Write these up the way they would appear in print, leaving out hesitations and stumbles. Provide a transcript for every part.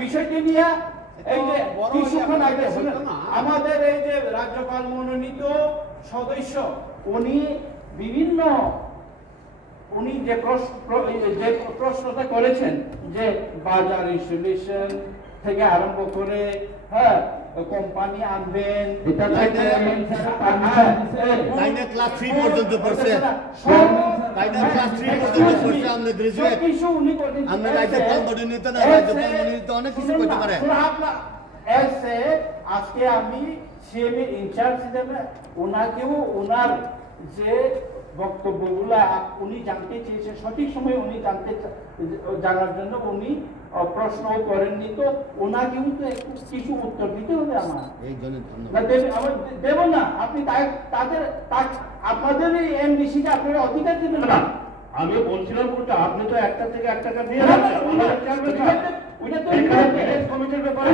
বিষয়টি নিয়ে এই যে কিছুক্ষণ আগে আমাদের এই যে রাজ্যপাল মনোনীত সদস্য উনি বিভিন্ন যে প্রশ্নটা করেছেন যে বাজার ইনস্টলেশন থেকে আরম্ভ করে হ্যাঁ কোম্পানি আনবেন ক্লাস 3 পর্যন্ত পড়ছে ক্লাস 3 পর্যন্ত পড়ছে আমরা গ্রাজুয়েট আমরা রাজ্যপাল মনোনীত না রাজ্যপাল মনোনীত অনেক কিছু করতে পারে এসে আজকে আমি সিএম এর ইনচার্জ হিসেবে ওনাকেও ওনার যে বক্তব্যগুলো উনি জানতে চেয়েছে সঠিক সময়ে উনি জানার জন্য উনি প্রশ্নও করেননি তো ওনাকেও তো কিছু উত্তর দিতে হবে আমার দেব না আপনি আপনাদের এই এমডিসিকে আপনারা অধিকার দিবেন না আমি বলছিলাম উল্টা আপনি তো একটা থেকে 1 টাকা দিয়ে কমিটির ব্যাপারে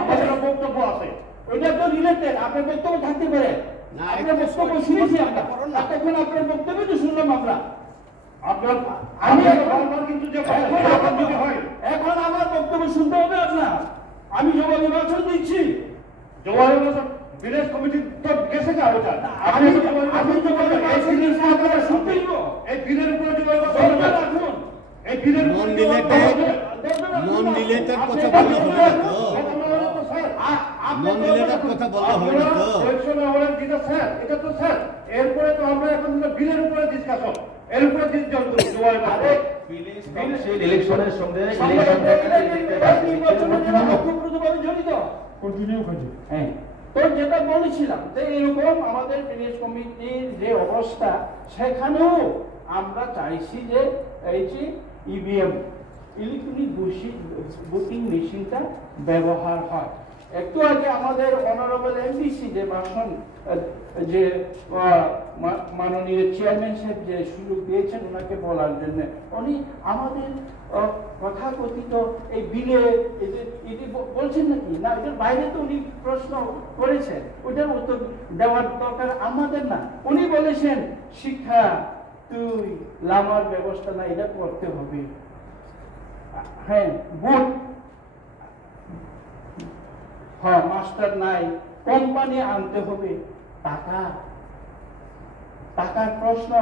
আমাদের বক্তব্য আছে ওইটা তো রিলেটেড আপনার বক্তব্য থাকতে পারে আপনার বক্তব্য শুনেছি আমরা তখন আপনার বক্তব্য তো শুনলাম আমরা এখন আমার বক্তব্য শুনতে হবে আপনার আমি জবাব নির্বাচন দিচ্ছি জবাব নির্বাচন ভিলেজ কমিটি তো গেছে না ওটা আমি জবাব নির্বাচন দিচ্ছি আপনারা শুনতেই এই বিলের উপরে জবাব রাখুন এই বিলের মন রিলেটেড কথা বলতে হবে না তো মন রিলেটেড কথা বলতে হবে না তো স্যার এটা তো স্যার এরপরে তো আমরা এখন বিলের উপরে ডিসকাশন এর উপরে ডিসকাশন করব জবাব ইলেকশনের সঙ্গে জড়িত কন্টিনিউ করছি হ্যাঁ তো যেটা বলেছিলাম যে এরকম আমাদের ভিলেজ কমিটির যে অবস্থা সেখানেও আমরা চাইছি যে এই যে ইভিএম ইলেকট্রনিক ভোটিং মেশিনটা ব্যবহার হয় একটু আগে আমাদের অনারেবল এমডিসি যে ভাষণ যে মাননীয় চেয়ারম্যান সাহেব যে সুযোগ দিয়েছেন ওনাকে বলার জন্য উনি আমাদের কথাকথিত এই বিলে এটি বলছেন নাকি না এটার বাইরে তো উনি প্রশ্ন করেছেন ওইটার উত্তর দেওয়ার দরকার আমাদের না উনি বলেছেন শিক্ষা তুই লামার ব্যবস্থা না এটা করতে হবে হ্যাঁ বুট হ্যাঁ মাস্টার নাই কোম্পানি আনতে হবে টাকার প্রশ্ন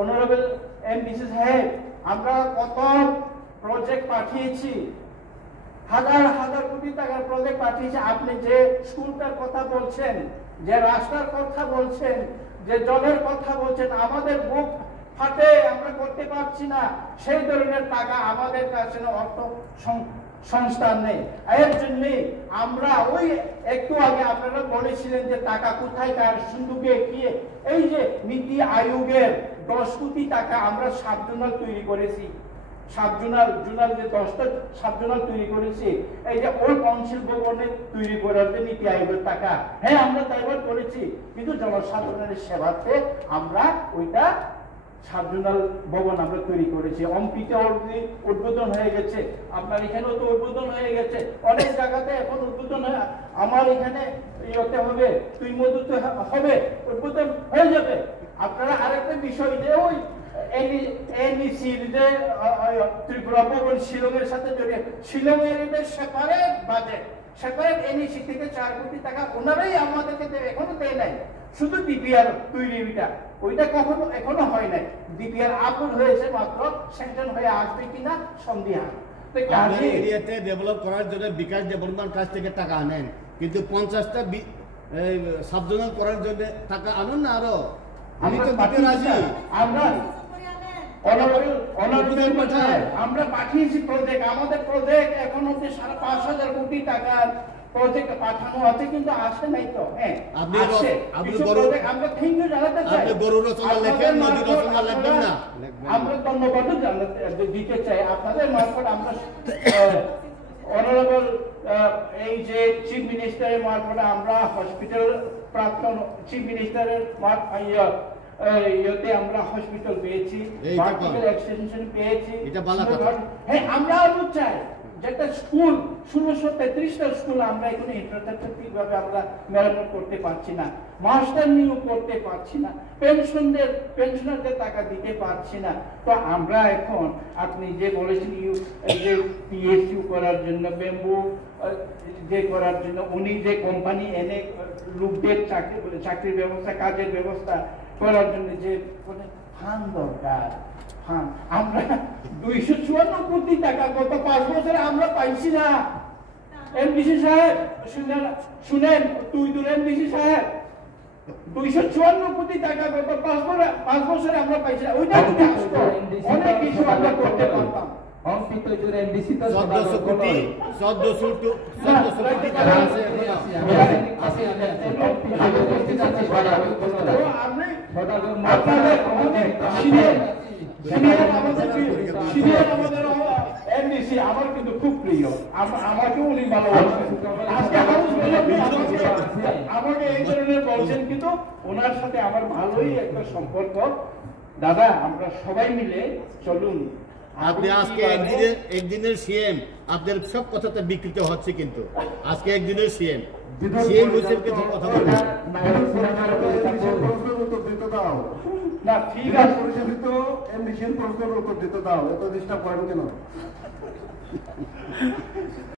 অনারেবল এমডিসি সাহেব আমরা কত প্রজেক্ট পাঠিয়েছি হাজার হাজার কোটি টাকার প্রজেক্ট পাঠিয়েছি আপনি যে স্কুলটার কথা বলছেন যে রাস্তার কথা বলছেন যে জলের কথা বলছেন আমাদের বুক ফাটে আমরা করতে পারছি না সেই ধরনের টাকা আমাদের কাছে অর্থ সংস্থান নেই এর জন্য আমরা ওই একটু আগে আপনারা বলেছিলেন যে টাকা কোথায় কার সিন্ধুকে গিয়ে এই যে নীতি আয়োগের 10 কোটি টাকা আমরা সাবজোনাল তৈরি করেছি সাবজোনাল যে 10টা সাবজোনাল তৈরি করেছি এই যে ওই কাউন্সিল ভবনে তৈরি করার যে নীতি আয়োগের টাকা হ্যাঁ আমরা তাইবার করেছি কিন্তু জনসাধারণের সেবাতে আমরা ওইটা সাবজোনাল ভবন আমরা তৈরি করেছি অম্পিতে উদ্বোধন হয়ে গেছে আপনার এখানেও তো উদ্বোধন হয়ে গেছে অনেক জায়গাতে এখন উদ্বোধন হয় আমার এখানে ইয়েতে হবে তুই মধুতে হবে উদ্বোধন হয়ে যাবে আপনারা আরেকটা বিষয় যে ওই এনইসির যে ত্রিপুরা ভবন শিলংয়ের সাথে জড়িয়ে শিলংয়ের এটা সেপারেট বাজেট সেপারেট এনইসি থেকে 4 কোটি টাকা ওনারাই আমাদেরকে এখনো দেয় নাই শুধু ডিপিআর তৈরিটা ওইটা কখনো এখনো হয় নাই ডিপিআর আপলোড হয়েছে মাত্র স্যাংশন হয়ে আসবে কিনা সন্দেহান আপনার এরিয়াতে ডেভেলপ করার জন্য বিকাশ ডেভেলপমেন্ট কাছ থেকে টাকা আনেন কিন্তু 50টা সাবজোনাল করার জন্য টাকা আনুন না আরো আমি তো দিতে রাজি আমরা পাঠিয়েছি প্রজেক্ট আমাদের প্রজেক্ট এখন অব্দি 5,500 কোটি টাকার প্রজেক্ট পাঠানো আছে কিন্তু আসে নাই তো হ্যাঁ আমরা থ্যাংক ইউ জানাতে চাই আপনি গরু রচনা লেখেন নদী রচনা লিখবেন না আমরা ধন্যবাদ দিতে চাই আপনাদের মারফত আমরা অনারেবল এই যে চিফ মিনিস্টারের মারফত আমরা হসপিটাল প্রাক্তন চিফ মিনিস্টারের ইয়েতে আমরা হসপিটাল পেয়েছি ভার্টিক্যাল এক্সটেনশন পেয়েছি হ্যাঁ আমরা আরো চাই যেটা স্কুল 1633টা স্কুল আমরা এখানে ইনফ্রাস্ট্রাকচার ভাবে আমরা মেরামত করতে পারছি না, মাস্টার নিয়োগ করতে পারছি না, পেনশনারদের টাকা দিতে পারছি না। তো আমরা এখন আপনি যে বলেছেন যে পিএসইউ করার জন্য, ব্যাম্বু যে করার জন্য উনি যে কোম্পানি এনে লোকদের চাকরির ব্যবস্থা, কাজের ব্যবস্থা করার জন্য যে ফান্ড দরকার, আমরা 254 কোটি টাকা গত 5 বছরে আমরা পাইছি না। এমডিসি সাহেব শুনেন, তুই এমডিসি সাহেব 254 কোটি টাকা গত 5 বছরে আমরা পাইছি না। ওইটা যদি আসতো অনেক কিছু আমরা করতে পারতাম। আমার কিন্তু খুব প্রিয়, আমাকে উনি ভালোবাসেন। আজকে আমাকে এই ধরনের বলছেন, কিন্তু ওনার সাথে আমার ভালোই একটা সম্পর্ক। দাদা, আমরা সবাই মিলে চলুন। আপনি আজকে একদিনের সিএম, আপনার সব কথাটা বিকৃত হচ্ছে, কিন্তু আজকে একদিনের সিএম হচ্ছে কিছু কথা বলবেন না, ঠিক আছে, পরিচালিত এমডিসি প্রশ্নের উত্তর দিতে দাও, এত ডিস্টার্ব করেন কেন?